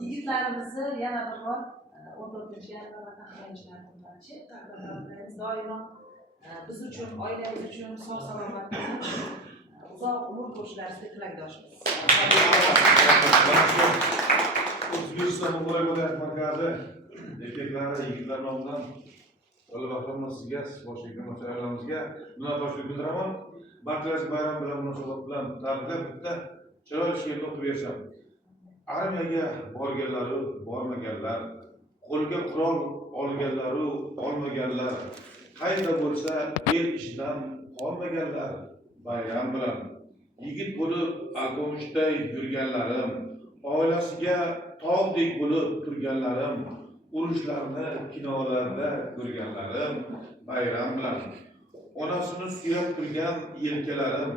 Yigitlarimizni yana bir bor 14-yanvar taxlayishlarimiz taqdirlaymiz. Doimo biz uchun, oilamiz uchun sog' salomat uzoq umr ko'rishlarini tilakdoshmiz. O'zbekiston viloyat markazi erkaklari, yigitlar nomidan Alloh sizga, boshliqlar masalarimizga minnatdorchilik bildiraman. Barchasi bayram bilan munosabat bilan tabriklab bitta chiroyli she'rni o'qib bersam. Armiyaga borganlar, bormaganlar, qo'lga qurol olganlar, olmaganlar, qayda bo'lsa el ishidan qolmaganlar, bayram bilan yigit bo'lib alpomushday yurganlarim, oilasiga tog'dek bo'lib turganlarim, urushlarni kinolarda ko'rganlarim, bayram bilan onasini suyab turgan yelkalarim,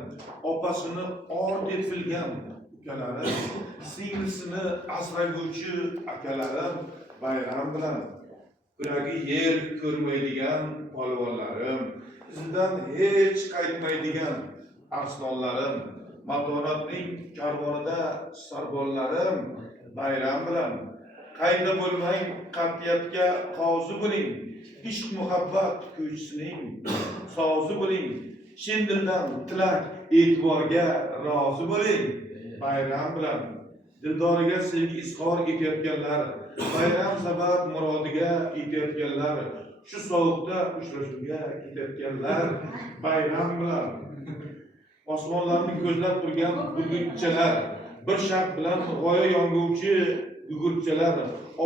opasini or deb bilgan ukalarim, singlisini asraguvchi akalarim, bayram bilan yuragi yer ko'rmaydigan polvonlarim, izidan hech qaytmaydigan arslonlarim, matonatning karvonida sarbonlarim, bayram bilan qayda bo'lmang qat'iyatga qozi bo'ling, ishq muhabbat kuychisining sozi bo'ling, chin dildan tilak e'tiborga rozi bo'ling, bayram bilan dildoriga sevgi izhor etayotganlar, bayram sabab murodiga yetayotganlar, shu sovuqda uchrashuvga ketayotganlar, bayram bilan osmonlarni ko'zlab turgan gugurtchalar, bir shart bilan g'oya yonguvchi gugurtchalar,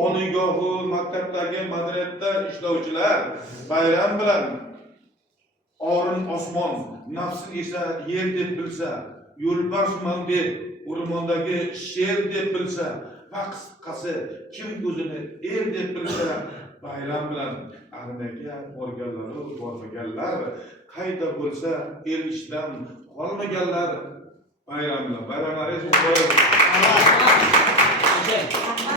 oliygohu maktabdagi madaniyatda ishlovchilar, bayram bilan orin osmon, nafsin esa yer deb bilsa, yo'lbarsman deb o'rmondagi sher deb bilsa, va qisqasi kim o'zini er deb bilsa, bayram bilan armiyaga borganlar, bormaganlar, qayda bo'lsa el ishidan qolmaganlar, bayram bilan bayramlaringiz muborak bo'lsin.